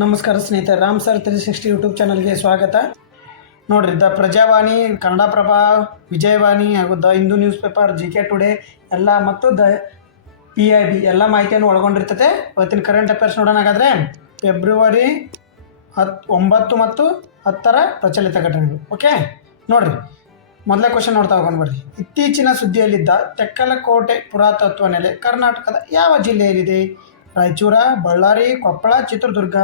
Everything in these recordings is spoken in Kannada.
ನಮಸ್ಕಾರ ಸ್ನೇಹಿತರೆ, ರಾಮ್ ಸರ್ 360 ಯೂಟ್ಯೂಬ್ ಚಾನಲ್ಗೆ ಸ್ವಾಗತ. ನೋಡಿರಿ, ದ ಪ್ರಜಾವಾಣಿ, ಕನ್ನಡಪ್ರಭ, ವಿಜಯವಾಣಿ ಹಾಗೂ the Hindu news paper, GK today ಎಲ್ಲ ಮತ್ತು ದ PIB ಎಲ್ಲ ಮಾಹಿತಿಯನ್ನು ಒಳಗೊಂಡಿರ್ತದೆ. ಇವತ್ತಿನ ಕರೆಂಟ್ ಅಫೇರ್ಸ್ ನೋಡೋಣ. ಹಾಗಾದರೆ ಫೆಬ್ರವರಿ 9 ಮತ್ತು 10 ಪ್ರಚಲಿತ ಘಟನೆಗಳು. ಓಕೆ, ನೋಡಿರಿ, ಮೊದಲೇ ಕ್ವಶನ್ ನೋಡ್ತಾ ಹೋಗೋಣ ಬರ್ರಿ. ಇತ್ತೀಚಿನ ಸುದ್ದಿಯಲ್ಲಿದ್ದ ತೆಕ್ಕಲಕೋಟೆ ಪುರಾತತ್ವ ನೆಲೆ ಕರ್ನಾಟಕದ ಯಾವ ಜಿಲ್ಲೆಯಲ್ಲಿದೆ? ರಾಯಚೂರ, ಬಳ್ಳಾರಿ, ಕೊಪ್ಪಳ, ಚಿತ್ರದುರ್ಗ.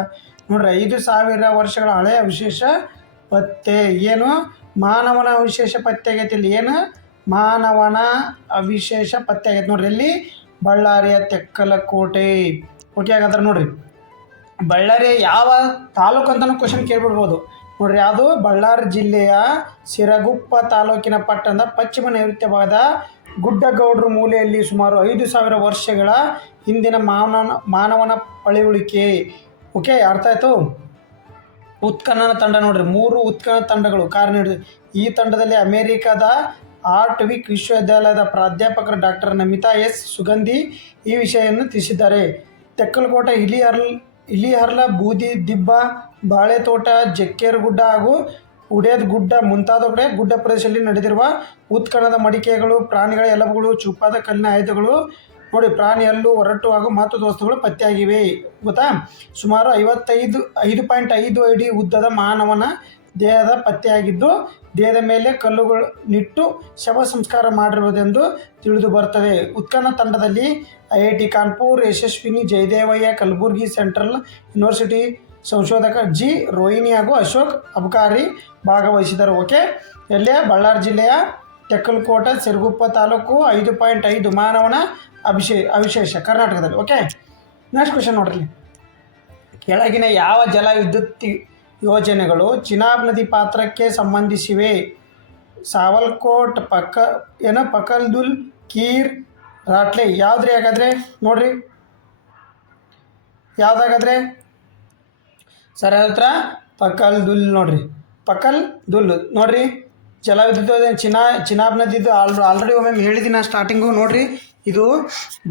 ನೋಡ್ರಿ, 5,000 ವರ್ಷಗಳ ಹಳೆಯ ವಿಶೇಷ ಪತ್ತೆ. ಏನು? ಮಾನವನ ಅವಿಶೇಷ ಪತ್ತೆ ಆಗೈತಿ. ಇಲ್ಲಿ ಏನು? ಮಾನವನ ಅವಿಶೇಷ ಪತ್ತೆ ಆಗೈತೆ. ನೋಡ್ರಿ, ಇಲ್ಲಿ ಬಳ್ಳಾರಿಯ ತೆಕ್ಕಲಕೋಟೆ. ಓಕೆ, ಹಾಗಾದ್ರೆ ನೋಡ್ರಿ, ಬಳ್ಳಾರಿಯ ಯಾವ ತಾಲೂಕು ಅಂತಲೂ ಕ್ವಶನ್ ಕೇಳ್ಬಿಡ್ಬೋದು. ನೋಡ್ರಿ, ಅದು ಬಳ್ಳಾರಿ ಜಿಲ್ಲೆಯ ಸಿರಗುಪ್ಪ ತಾಲೂಕಿನ ಪಟ್ಟಣದ ಪಶ್ಚಿಮ ನೈಋತ್ಯ ಭಾಗದ ಗುಡ್ಡಗೌಡ್ರ ಮೂಲೆಯಲ್ಲಿ ಸುಮಾರು 5,000 ವರ್ಷಗಳ ಹಿಂದಿನ ಮಾನವನ ಪಳೆಯುಳಿಕೆ. ಓಕೆ, ಅರ್ಥ ಆಯಿತು. ಉತ್ಖನನ ತಂಡ. ನೋಡ್ರಿ, 3 ಉತ್ಖನನ ತಂಡಗಳು ಕಾರ್ಯನಿರ್ವಹಿಸಿದೆ. ಈ ತಂಡದಲ್ಲಿ ಅಮೆರಿಕದ ಹಾರ್ಟ್ವಿಕ್ ವಿಶ್ವವಿದ್ಯಾಲಯದ ಪ್ರಾಧ್ಯಾಪಕರು ಡಾಕ್ಟರ್ ನಮಿತಾ ಎಸ್ ಸುಗಂಧಿ ಈ ವಿಷಯವನ್ನು ತಿಳಿಸಿದ್ದಾರೆ. ತೆಕ್ಕಲಕೋಟೆ, ಇಲಿಹರ್ಲ, ಬೂದಿ ದಿಬ್ಬ, ಬಾಳೆತೋಟ, ಜಕ್ಕೇರಗುಡ್ಡ ಹಾಗೂ ಉಡೇದ್ ಗುಡ್ಡ ಮುಂತಾದ ಕಡೆ ಗುಡ್ಡ ಪ್ರದೇಶದಲ್ಲಿ ನಡೆದಿರುವ ಉತ್ಖನನದ ಮಡಿಕೆಗಳು, ಪ್ರಾಣಿಗಳ ಎಲುಬುಗಳು, ಚೂಪಾದ ಕಲ್ಲಿನ ಆಯುಧಗಳು, ನೋಡಿ ಪ್ರಾಣಿ ಹಲ್ಲು, ಒರಟು ಹಾಗೂ ಮಹತ್ವದ ವಸ್ತುಗಳು ಪತ್ತೆಯಾಗಿವೆ. ಗೊತ್ತಾ? ಸುಮಾರು 5.5 ಅಡಿ ಉದ್ದದ ಮಾನವನ ದೇಹದ ಪತ್ತೆಯಾಗಿದ್ದು, ದೇಹದ ಮೇಲೆ ಕಲ್ಲುಗಳು ನಿಟ್ಟು ಶವ ಸಂಸ್ಕಾರ ಮಾಡಿರುವುದೆಂದು ತಿಳಿದು ಬರ್ತದೆ. ಉತ್ಖನನ ತಂಡದಲ್ಲಿ IIT Kanpur, Yashaswini, Jayadevaiah, Kalaburagi central university ಸಂಶೋಧಕ G. ರೋಹಿಣಿ ಹಾಗೂ ಅಶೋಕ್ ಅಬಕಾರಿ ಭಾಗವಹಿಸಿದರು. ಓಕೆ, ಎಲ್ಲೇ ಬಳ್ಳಾರಿ ಜಿಲ್ಲೆಯ ತೆಕ್ಕಲಕೋಟೆ, ಸಿರಗುಪ್ಪ ತಾಲೂಕು, 5.5 ಮಾನವನ ಅವಿಶೇಷ ಕರ್ನಾಟಕದಲ್ಲಿ. ಓಕೆ, ನೆಕ್ಸ್ಟ್ ಕ್ವಶನ್ ನೋಡ್ರಿ. ಕೆಳಗಿನ ಯಾವ ಜಲ ವಿದ್ಯುತ್ ಯೋಜನೆಗಳು ಚಿನಾಬ್ ನದಿ ಪಾತ್ರಕ್ಕೆ ಸಂಬಂಧಿಸಿವೆ? ಸಾವಲ್ಕೋಟ್, ಪಕಲ್ದುಲ್, ಕೀರ್, ರಾಟ್ಲೆ. ಯಾವ್ದ್ರಿ ಹಾಗಾದರೆ? ನೋಡ್ರಿ, ಯಾವ್ದಾಗಾದ್ರೆ ಸರಿ ಹತ್ರ ಪಕಲ್ದುಲ್. ನೋಡ್ರಿ, ಪಕಲ್ದುಲ್. ನೋಡ್ರಿ, ಜಲವಿದ್ಯುತ್ ಚಿನಾಬ್ ನದಿದು ಆಲ್ರೆಡಿ ಒಮ್ಮೆ ಹೇಳಿದ್ದೀನಿ ನಾನು ಸ್ಟಾರ್ಟಿಂಗು. ನೋಡ್ರಿ, ಇದು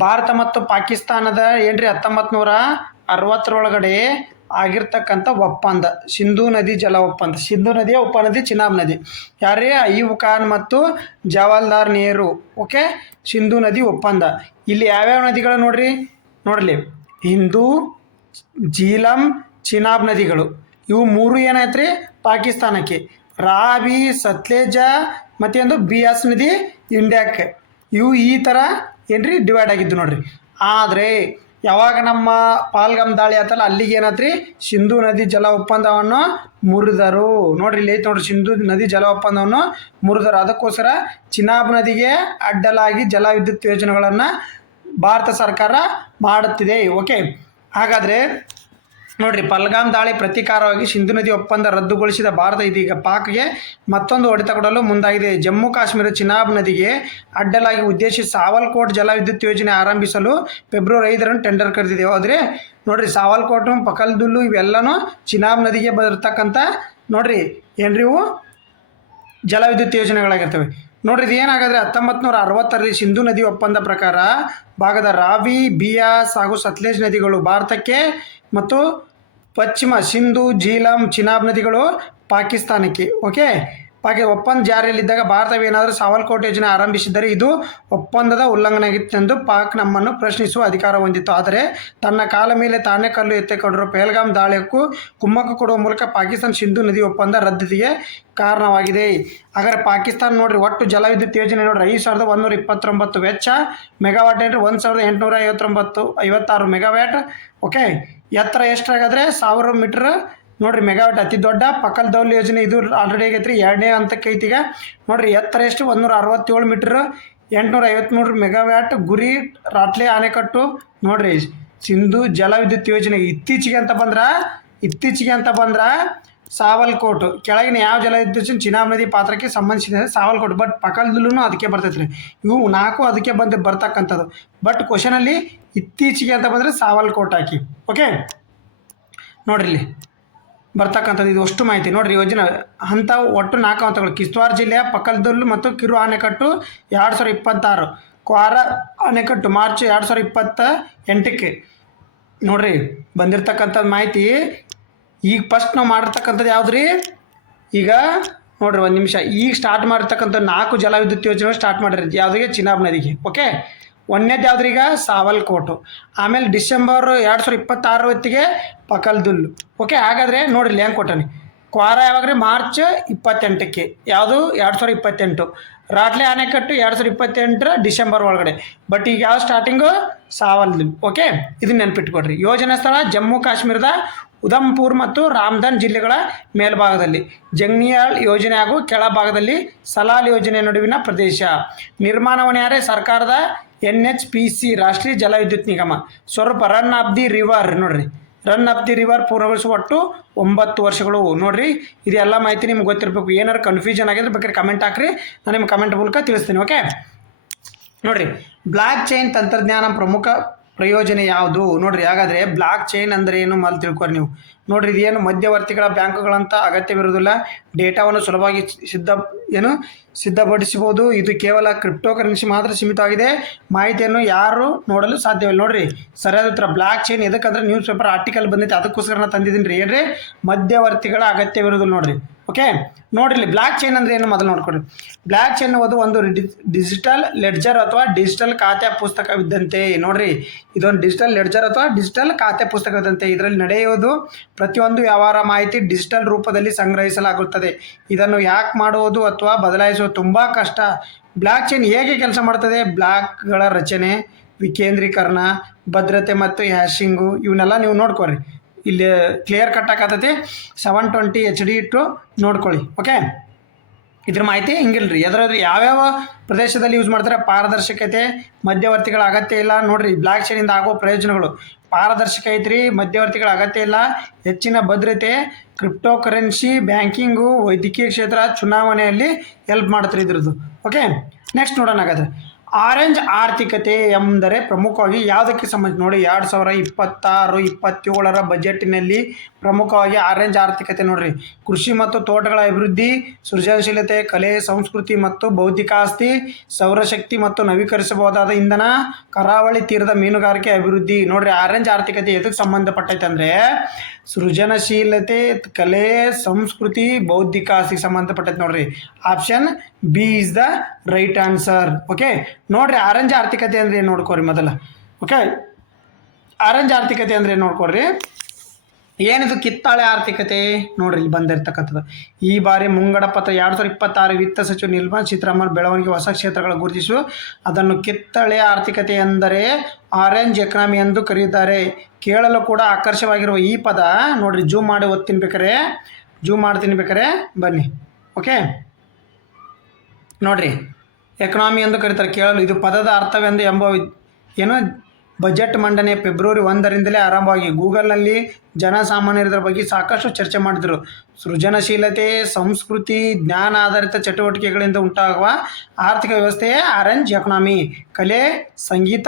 ಭಾರತ ಮತ್ತು ಪಾಕಿಸ್ತಾನದ ಏನ್ರಿ 1960 ಆಗಿರ್ತಕ್ಕಂಥ ಒಪ್ಪಂದ, ಸಿಂಧೂ ನದಿ ಜಲ ಒಪ್ಪಂದ. ಸಿಂಧೂ ನದಿಯ ಉಪನದಿ ಚಿನಾಬ್ ನದಿ. ಯಾರೇ? ಅಯ್ಯೂಬ್ ಖಾನ್ ಮತ್ತು ಜವಾಹರ್ಲಾಲ್ ನೆಹರು. ಓಕೆ, ಸಿಂಧೂ ನದಿ ಒಪ್ಪಂದ. ಇಲ್ಲಿ ಯಾವ್ಯಾವ ನದಿಗಳು ನೋಡ್ರಿ? ನೋಡಲಿ, ಹಿಂದೂ, ಜೀಲಂ, ಚಿನಾಬ್ ನದಿಗಳು. ಇವು 3 ಏನಾಯ್ತು ರೀ ಪಾಕಿಸ್ತಾನಕ್ಕೆ. ರಾವಿ, ಸತ್ಲೇಜ ಮತ್ತು ಬಿಯಾಸ್ ನದಿ ಇಂಡಿಯಾಕ್ಕೆ. ಇವು ಈ ಥರ ಏನ್ರಿ ಡಿವೈಡ್ ಆಗಿದ್ದು ನೋಡ್ರಿ. ಆದರೆ ಯಾವಾಗ ನಮ್ಮ ಪಾಲ್ಗಾಮ್ ದಾಳಿ ಆತಲ್ಲ, ಅಲ್ಲಿಗೆ ಏನಾಯ್ತು ರೀ ಸಿಂಧೂ ನದಿ ಜಲ ಒಪ್ಪಂದವನ್ನು ಮುರಿದರು. ನೋಡ್ರಿ, ಇಲ್ಲಿ ಐತೆ ನೋಡ್ರಿ, ಸಿಂಧೂ ನದಿ ಜಲ ಒಪ್ಪಂದವನ್ನು ಮುರಿದರು. ಅದಕ್ಕೋಸ್ಕರ ಚಿನಾಬ್ ನದಿಗೆ ಅಡ್ಡಲಾಗಿ ಜಲ ವಿದ್ಯುತ್ ಯೋಜನೆಗಳನ್ನು ಭಾರತ ಸರ್ಕಾರ ಮಾಡುತ್ತಿದೆ. ಓಕೆ, ಹಾಗಾದರೆ ನೋಡ್ರಿ, ಪಲ್ಗಾಮ್ ದಾಳಿ ಪ್ರತೀಕಾರವಾಗಿ ಸಿಂಧೂ ನದಿ ಒಪ್ಪಂದ ರದ್ದುಗೊಳಿಸಿದ ಭಾರತ ಇದೀಗ ಪಾಕ್ಗೆ ಮತ್ತೊಂದು ಹೊಡೆತ ಕೊಡಲು ಮುಂದಾಗಿದೆ. ಜಮ್ಮು ಕಾಶ್ಮೀರ ಚಿನಾಬ್ ನದಿಗೆ ಅಡ್ಡಲಾಗಿ ಉದ್ದೇಶಿಸಿ ಸಾವಲ್ಕೋಟ್ ಜಲ ವಿದ್ಯುತ್ ಯೋಜನೆ ಆರಂಭಿಸಲು ಫೆಬ್ರವರಿ 5 ಟೆಂಡರ್ ಕರೆದಿದೆ. ಹೋದ್ರೆ ನೋಡ್ರಿ, ಸಾವಲ್ಕೋಟು, ಪಕಲ್ದುಲ್ಲು ಇವೆಲ್ಲನೂ ಚಿನಾಬ್ ನದಿಗೆ ಬರ್ತಕ್ಕಂಥ ನೋಡ್ರಿ ಏನ್ರಿ ಇವು ಜಲ ವಿದ್ಯುತ್ ಯೋಜನೆಗಳಾಗಿರ್ತವೆ. ನೋಡ್ರಿ, ಇದು ಏನಾಗಾದರೆ 1960ರಲ್ಲಿ ಸಿಂಧೂ ನದಿ ಒಪ್ಪಂದ ಪ್ರಕಾರ ಭಾಗದ ರಾವಿ, ಬಿಯಾಸ್ ಹಾಗೂ ಸತ್ಲೇಜ್ ನದಿಗಳು ಭಾರತಕ್ಕೆ ಮತ್ತು ಪಶ್ಚಿಮ ಸಿಂಧೂ, ಜೀಲಂ, ಚಿನಾಬ್ ನದಿಗಳು ಪಾಕಿಸ್ತಾನಕ್ಕೆ. ಓಕೆ, ಒಪ್ಪಂದ ಜಾರಿಯಲ್ಲಿದ್ದಾಗ ಭಾರತವೇನಾದರೂ ಸಾವಲ್ಕೋಟ್ ಯೋಜನೆ ಆರಂಭಿಸಿದ್ದರೆ ಇದು ಒಪ್ಪಂದದ ಉಲ್ಲಂಘನೆ ಆಗಿತ್ತೆಂದು ಪಾಕ್ ನಮ್ಮನ್ನು ಪ್ರಶ್ನಿಸುವ ಅಧಿಕಾರ ಹೊಂದಿತ್ತು. ಆದರೆ ತನ್ನ ಕಾಲ ಮೇಲೆ ತಾನೇ ಕಲ್ಲು ಎತ್ತಿಕೊಂಡಿರುವ ಪಹಲ್ಗಾಮ್ ದಾಳಿಯಕ್ಕೂ ಕುಮ್ಮಕ್ಕು ಕೊಡುವ ಮೂಲಕ ಪಾಕಿಸ್ತಾನ ಸಿಂಧೂ ನದಿ ಒಪ್ಪಂದ ರದ್ದಿಗೆ ಕಾರಣವಾಗಿದೆ. ಹಾಗಾದರೆ ಪಾಕಿಸ್ತಾನ ನೋಡ್ರಿ, ಒಟ್ಟು ಜಲವಿದ್ಯುತ್ ಯೋಜನೆ ನೋಡ್ರಿ 5,129 ವೆಚ್ಚ, ಮೆಗಾವಾಟ್ ಏನ್ರಿ 1,856 ಮೆಗಾವ್ಯಾಟ್. ಓಕೆ, ಎತ್ತರ ಎಷ್ಟಾಗಾದರೆ 1000 ಮೀಟ್ರ್ ನೋಡ್ರಿ ಮೆಗಾವಾಟ್. ಅತಿ ದೊಡ್ಡ ಪಕಲ್ದೌಲ್ ಯೋಜನೆ ಇದು ಆಲ್ರೆಡಿ ಆಗೈತ್ರಿ, 2ನೇ ಹಂತಕ್ಕೆ ಐತಿ. ಈಗ ನೋಡ್ರಿ, ಎತ್ತರ ಎಷ್ಟು? 167 ಮೀಟ್ರ್, 853 ಮೆಗಾವ್ಯಾಟ್. ಗುರಿ ರಾಟ್ಲೆ ಅಣೆಕಟ್ಟು. ನೋಡ್ರಿ, ಸಿಂಧೂ ಜಲ ವಿದ್ಯುತ್ ಯೋಜನೆ ಇತ್ತೀಚೆಗೆ ಅಂತ ಬಂದ್ರೆ ಸಾವಲ್ಕೋಟ್. ಕೆಳಗಿನ ಯಾವ ಜಲ ವಿದ್ಯುತ್ ಚಿನಾಬ್ ನದಿ ಪಾತ್ರಕ್ಕೆ ಸಂಬಂಧಿಸಿದೆ? ಸಾವಲ್ಕೋಟ್. ಬಟ್ ಪಕಲ್ದುಲ್ಲೂ ಅದಕ್ಕೆ ಬರ್ತೈತೆ ರೀ. ಇವು 4 ಅದಕ್ಕೆ ಬರ್ತಕ್ಕಂಥದ್ದು. ಬಟ್ ಕ್ವಶನಲ್ಲಿ ಇತ್ತೀಚೆಗೆ ಅಂತ ಬಂದರೆ ಸಾವಲ್ಕೋಟ್ ಹಾಕಿ. ಓಕೆ, ನೋಡ್ರಿ ಇಲ್ಲಿ ಬರ್ತಕ್ಕಂಥದ್ದು ಇದು ಅಷ್ಟು ಮಾಹಿತಿ. ನೋಡ್ರಿ, ಯೋಜನೆ ಹಂತ ಒಟ್ಟು 4 ಹಂತಗಳು. ಕಿಶ್ತ್ವಾರ್ ಜಿಲ್ಲೆಯ ಪಕಲ್ದುಲ್ ಮತ್ತು ಕಿರು ಅಣೆಕಟ್ಟು 2026, ಕ್ವಾರ ಅಣೆಕಟ್ಟು ಮಾರ್ಚ್ 2028ಕ್ಕೆ. ನೋಡ್ರಿ ಬಂದಿರತಕ್ಕಂಥ ಮಾಹಿತಿ ಈಗ ಫಸ್ಟ್ ನಾವು ಮಾಡಿರ್ತಕ್ಕಂಥದ್ದು ಯಾವ್ದು ರೀ, ಈಗ ನೋಡ್ರಿ ಒಂದು ನಿಮಿಷ, ಈಗ ಸ್ಟಾರ್ಟ್ ಮಾಡಿರ್ತಕ್ಕಂಥ 4 ಜಲವಿದ್ಯುತ್ ಯೋಜನೆ ಸ್ಟಾರ್ಟ್ ಮಾಡಿರಿ ಯಾವುದಿಗೆ, ಚಿನಾಬ್ ನದಿಗೆ. ಓಕೆ, ಒಂದನೇದು ಯಾವ್ದು ಈಗ ಸಾವಲ್ಕೋಟು, ಆಮೇಲೆ ಡಿಸೆಂಬರ್ 2026 ಹೊತ್ತಿಗೆ ಪಕಲ್ದುಲ್. ಓಕೆ, ಹಾಗಾದರೆ ನೋಡ್ರಿ ಹೆಂಗೆ ಕೊಟ್ಟಾನೆ. ಕ್ವಾರ ಯಾವಾಗ ರೀ, ಮಾರ್ಚ್ 28ಕ್ಕೆ, ಯಾವುದು 2028. ರಾಟ್ಲೆ ಆನೆಕಟ್ಟು 2028 ಡಿಸೆಂಬರ್ ಒಳಗಡೆ. ಬಟ್ ಈಗ ಯಾವ ಸ್ಟಾರ್ಟಿಂಗು, ಸಾವಲ್ದುಲ್. ಓಕೆ, ಇದನ್ನ ನೆನ್ಪಿಟ್ಕೊಡ್ರಿ. ಯೋಜನಾ ಸ್ಥಳ ಜಮ್ಮು ಕಾಶ್ಮೀರದ ಉಧಂಪುರ್ ಮತ್ತು ರಾಮ್ಬನ್ ಜಿಲ್ಲೆಗಳ ಮೇಲ್ಭಾಗದಲ್ಲಿ, ಜಂಗ್ನಿಯಾಳ್ ಯೋಜನೆ ಹಾಗೂ ಕೆಳಭಾಗದಲ್ಲಿ ಸಲಾಲ್ ಯೋಜನೆ ನಡುವಿನ ಪ್ರದೇಶ. ನಿರ್ಮಾಣ ಹೊಣೆ ಯಾರೇ, ಸರ್ಕಾರದ NHPC ರಾಷ್ಟ್ರೀಯ ಜಲವಿದ್ಯುತ್ ನಿಗಮ. ಸ್ವರೂಪ ರನ್ ಆಫ್ ದಿ ರಿವರ್, ನೋಡ್ರಿ ರನ್ ಆಫ್ ದಿ ರಿವರ್ ಪೂರ್ಣಗೊಳಿಸುವ ಒಟ್ಟು 9 ವರ್ಷಗಳು. ನೋಡ್ರಿ ಇದೆಲ್ಲ ಮಾಹಿತಿ ನಿಮ್ಗೆ ಗೊತ್ತಿರಬೇಕು. ಏನಾರು ಕನ್ಫ್ಯೂಷನ್ ಆಗಿದ್ರೆ ಬೇಕಾದ್ರೆ ಕಮೆಂಟ್ ಹಾಕ್ರಿ, ನಾನು ನಿಮ್ಮ ಕಮೆಂಟ್ ಮೂಲಕ ತಿಳಿಸ್ತೀನಿ. ಓಕೆ, ನೋಡ್ರಿ ಬ್ಲಾಕ್ ಚೈನ್ ತಂತ್ರಜ್ಞಾನ ಪ್ರಮುಖ ಪ್ರಯೋಜನ ಯಾವುದು ನೋಡ್ರಿ. ಹಾಗಾದರೆ ಬ್ಲಾಕ್ ಚೈನ್ ಅಂದರೆ ಏನು ಮೊದಲು ತಿಳ್ಕೊರಿ ನೀವು. ನೋಡ್ರಿ ಇದೇನು ಮಧ್ಯವರ್ತಿಗಳ ಬ್ಯಾಂಕುಗಳಂತ ಅಗತ್ಯವಿರುವುದಿಲ್ಲ. ಡೇಟಾವನ್ನು ಸುಲಭವಾಗಿ ಸಿದ್ಧಪಡಿಸಬಹುದು. ಇದು ಕೇವಲ ಕ್ರಿಪ್ಟೋ ಕರೆನ್ಸಿ ಮಾತ್ರ ಸೀಮಿತವಾಗಿದೆ. ಮಾಹಿತಿಯನ್ನು ಯಾರು ನೋಡಲು ಸಾಧ್ಯವಿಲ್ಲ. ನೋಡ್ರಿ ಸರಿಯಾದ ಉತ್ತರ ಬ್ಲಾಕ್ ಚೈನ್. ಎದಕ್ಕಂದ್ರೆ ನ್ಯೂಸ್ ಪೇಪರ್ ಆರ್ಟಿಕಲ್ ಬಂದೈತೆ, ಅದಕ್ಕೋಸ್ಕರ ನಾನು ತಂದಿದ್ದೀನಿ ರೀ. ಏನ್ರಿ, ಮಧ್ಯವರ್ತಿಗಳ ಅಗತ್ಯವಿರುವುದಿಲ್ಲ. ನೋಡ್ರಿ ಓಕೆ, ನೋಡ್ರಿ ಇಲ್ಲಿ ಬ್ಲಾಕ್ ಚೈನ್ ಅಂದರೆ ಏನು ಮೊದಲು ನೋಡ್ಕೊಡ್ರಿ. ಬ್ಲಾಕ್ ಚೈನ್ ಒಂದು ಡಿಜಿಟಲ್ ಲೆಡ್ಜರ್ ಅಥವಾ ಡಿಜಿಟಲ್ ಖಾತೆ ಪುಸ್ತಕವಿದ್ದಂತೆ. ನೋಡ್ರಿ ಇದೊಂದು ಡಿಜಿಟಲ್ ಲೆಡ್ಜರ್ ಅಥವಾ ಡಿಜಿಟಲ್ ಖಾತೆ ಪುಸ್ತಕವಿದ್ದಂತೆ. ಇದರಲ್ಲಿ ನಡೆಯುವುದು ಪ್ರತಿಯೊಂದು ವ್ಯವಹಾರ ಮಾಹಿತಿ ಡಿಜಿಟಲ್ ರೂಪದಲ್ಲಿ ಸಂಗ್ರಹಿಸಲಾಗುತ್ತದೆ. ಇದನ್ನು ಯಾಕೆ ಮಾಡುವುದು ಅಥವಾ ಬದಲಾಯಿಸುವುದು ತುಂಬ ಕಷ್ಟ. ಬ್ಲಾಕ್ ಚೈನ್ ಹೇಗೆ ಕೆಲಸ ಮಾಡ್ತದೆ, ಬ್ಲಾಕ್ಗಳ ರಚನೆ, ವಿಕೇಂದ್ರೀಕರಣ, ಭದ್ರತೆ ಮತ್ತು ಹ್ಯಾಶಿಂಗು ಇವನ್ನೆಲ್ಲ ನೀವು ನೋಡ್ಕೊರಿ. ಇಲ್ಲಿ ಕ್ಲಿಯರ್ ಕಟ್ ಆಗತೈತಿ. 720 HD ಇಟ್ಟು ನೋಡ್ಕೊಳ್ಳಿ. ಓಕೆ, ಇದ್ರ ಮಾಹಿತಿ ಹಿಂಗಿಲ್ರಿ. ಅದರಲ್ಲಿ ಯಾವ್ಯಾವ ಪ್ರದೇಶದಲ್ಲಿ ಯೂಸ್ ಮಾಡ್ತಾರೆ, ಪಾರದರ್ಶಕತೆ, ಮಧ್ಯವರ್ತಿಗಳ ಅಗತ್ಯ ಇಲ್ಲ. ನೋಡ್ರಿ ಬ್ಲಾಕ್ ಚೈನಿಂದ ಆಗೋ ಪ್ರಯೋಜನಗಳು, ಪಾರದರ್ಶಕ ಐತ್ರಿ, ಮಧ್ಯವರ್ತಿಗಳ ಅಗತ್ಯ ಇಲ್ಲ, ಹೆಚ್ಚಿನ ಭದ್ರತೆ, ಕ್ರಿಪ್ಟೋ ಕರೆನ್ಸಿ, ಬ್ಯಾಂಕಿಂಗು, ವೈದ್ಯಕೀಯ ಕ್ಷೇತ್ರ, ಚುನಾವಣೆಯಲ್ಲಿ ಹೆಲ್ಪ್ ಮಾಡ್ತಾರೆ ಇದ್ರದ್ದು. ಓಕೆ, ನೆಕ್ಸ್ಟ್ ನೋಡೋಣ. ಹಾಗಾದ್ರೆ ಆರೆಂಜ್ ಆರ್ಥಿಕತೆ ಎಂದರೆ ಪ್ರಮುಖವಾಗಿ ಯಾವುದಕ್ಕೆ ಸಂಬಂಧ ನೋಡಿ. 2026-27 ಬಜೆಟಿನಲ್ಲಿ ಪ್ರಮುಖವಾಗಿ ಆರೆಂಜ್ ಆರ್ಥಿಕತೆ ನೋಡ್ರಿ, ಕೃಷಿ ಮತ್ತು ತೋಟಗಳ ಅಭಿವೃದ್ಧಿ, ಸೃಜನಶೀಲತೆ, ಕಲೆ, ಸಂಸ್ಕೃತಿ ಮತ್ತು ಬೌದ್ಧಿಕ ಆಸ್ತಿ, ಸೌರಶಕ್ತಿ ಮತ್ತು ನವೀಕರಿಸಬಹುದಾದ ಇಂಧನ, ಕರಾವಳಿ ತೀರದ ಮೀನುಗಾರಿಕೆ ಅಭಿವೃದ್ಧಿ. ನೋಡ್ರಿ ಆರೆಂಜ್ ಆರ್ಥಿಕತೆ ಎದಕ್ಕೆ ಸಂಬಂಧಪಟ್ಟೈತೆ ಅಂದರೆ ಸೃಜನಶೀಲತೆ, ಕಲೆ, ಸಂಸ್ಕೃತಿ, ಬೌದ್ಧಿಕ ಆಸ್ತಿಗೆ ಸಂಬಂಧಪಟ್ಟೈತೆ. ನೋಡ್ರಿ option B is the right answer. Okay, ನೋಡ್ರಿ ಆರೆಂಜ್ ಆರ್ಥಿಕತೆ ಅಂದ್ರೆ ಏನು ನೋಡ್ಕೊರಿ ಮೊದಲ. ಓಕೆ, ಆರೆಂಜ್ ಆರ್ಥಿಕತೆ ಅಂದ್ರೆ ಏನು ನೋಡ್ಕೊಡ್ರಿ. ಏನಿದು ಕಿತ್ತಾಳೆ ಆರ್ಥಿಕತೆ ನೋಡ್ರಿ, ಇಲ್ಲಿ ಬಂದಿರ್ತಕ್ಕಂಥದ್ದು. ಈ ಬಾರಿ ಮುಂಗಡ ಪತ್ರ 2026 ವಿತ್ತ ಸಚಿವ ನಿರ್ಮಲಾ ಸೀತಾರಾಮನ್ ಬೆಳವಣಿಗೆ ಹೊಸ ಕ್ಷೇತ್ರಗಳ ಗುರುತಿಸು ಅದನ್ನು ಕಿತ್ತಳೆ ಆರ್ಥಿಕತೆ ಎಂದರೆ ಆರೆಂಜ್ ಎಕನಾಮಿ ಎಂದು ಕರೆಯುತ್ತಾರೆ. ಕೇಳಲು ಕೂಡ ಆಕರ್ಷವಾಗಿರುವ ಈ ಪದ ನೋಡ್ರಿ, ಜೂಮ್ ಮಾಡಿ ಮಾಡ್ತೀನಿ ಬೇಕಾರೆ ಬನ್ನಿ. ಓಕೆ, ನೋಡ್ರಿ ಎಕನಾಮಿ ಎಂದು ಕರೀತಾರೆ. ಕೇಳಲು ಇದು ಪದದ ಅರ್ಥವೆಂದು ಏನು ಬಜೆಟ್ ಮಂಡನೆ ಫೆಬ್ರವರಿ 1ರಿಂದಲೇ ಆರಂಭವಾಗಿ ಗೂಗಲ್ನಲ್ಲಿ ಜನಸಾಮಾನ್ಯರ ಬಗ್ಗೆ ಸಾಕಷ್ಟು ಚರ್ಚೆ ಮಾಡಿದರು. ಸೃಜನಶೀಲತೆ, ಸಂಸ್ಕೃತಿ, ಜ್ಞಾನ ಆಧಾರಿತ ಚಟುವಟಿಕೆಗಳಿಂದ ಉಂಟಾಗುವ ಆರ್ಥಿಕ ವ್ಯವಸ್ಥೆಯೇ ಆರೆಂಜ್ ಎಕನಾಮಿ. ಕಲೆ, ಸಂಗೀತ,